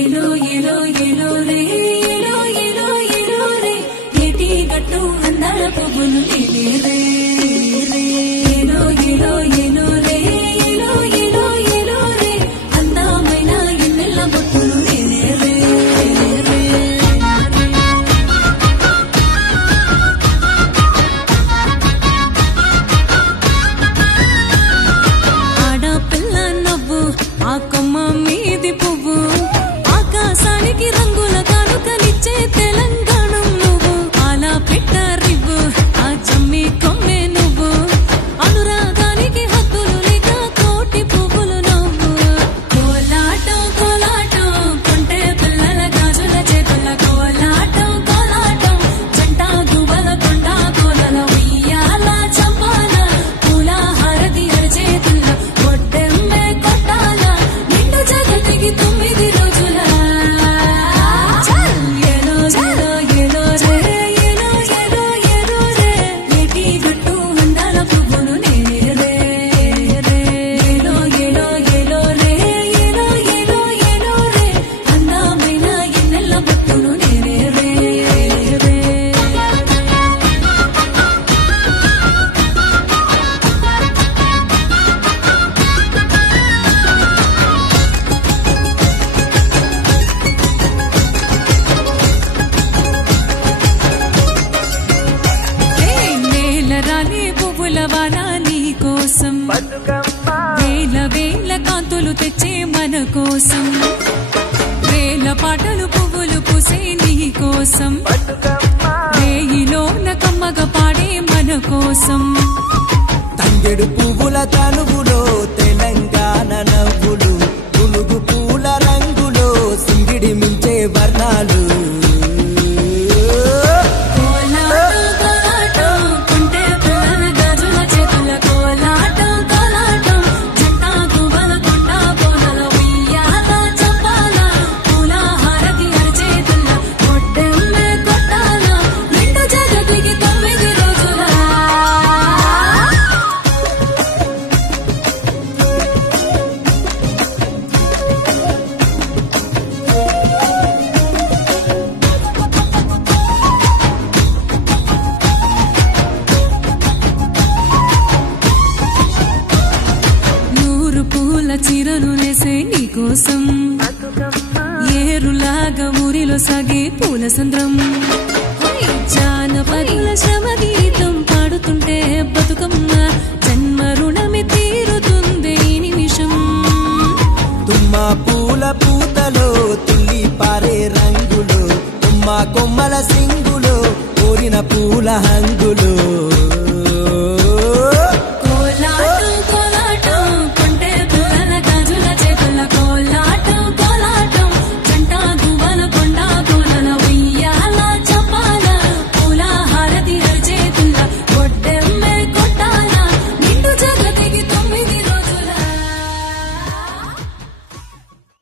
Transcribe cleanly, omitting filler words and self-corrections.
ఏలో ఏలో ఏలో రే ఏలో ఏలో ఏలో రే ఏటి గట్టు అందాల పువ్వులు నేనే రే ఏలో ఏలో ఏలో రే ఏలో ఏలో ఏలో రే అందమైన ఎన్నెల్ల బొట్టులు నేనే రే ఆడపిల్ల నవ్వు ఆ కొమ్మ మీది పువ్వు ఆకాశానికి రంగుల కానుకలిచ్చే తెలంగాణం నువ్వు అలా పెట్టరివ్వు ఆ చమ్మి కొమ్మే నువ్వు అనురాగానికి హద్దులు లేక కోటి పువ్వులు నువ్వు కోలాటం కోలాటం కొంటే పిల్లల గాజుల చేతుల కోలాటం కోలాటం జంట గుబల కొండ కోలల ఉయ్యాల చంపాల పూల హారతి చేతుల కొట్టెమ్మే కొట్టాల నిండు జగతికి 9 రోజుల ఏలో ఏలో ఏలో రే ఏలో ఏలో ఏలో రే ఏటి గట్టు అందాల పువ్వులు నేనే రే ఏలో ఏలో ఏలో రే ఏలో ఏలో ఏలో రే అందమైన ఎన్నెల్ల బొట్టులు నేనే రే నేల రాని పువ్వుల వాన నీ కోసం వేల వేల కాంతులు తెచ్చే మన కోసం వేల పాటలు పువ్వులు పూసే నీ కోసం వేయిలోన కమ్మగ పాడే మన కోసం తంగెడు పువ్వుల తనువులో తెలంగాణ నవ్వులు పులుగు పూల రంగులో సింగిడి మించే వర్ణాలు కోలాటం కోలాటం కొంటే పిల్లల గాజుల చేతుల కోలాటం కోలాటం జంట గుబల కొండ కోనల ఉయ్యాల చంపాల పూల హారతి చేతుల కొట్టెమ్మే కొట్టాల నిండు జగతికి 9 రోజుల నూరు పూల చీరలు నేసే నీకోసం ఏరులాగా ఊరిలో సాగే పూల సంద్రం జానపదుల శ్రమ గీతం పాడుతుంటే బతుకమ్మ జన్మ రుణమి తీరుతుంది ఈ నిమిషం తుమ్మ పూల పూతలో తుల్లి పారే రంగులో తుమ్మ కొమ్మల సింగులో కోరిన పూల హంగులో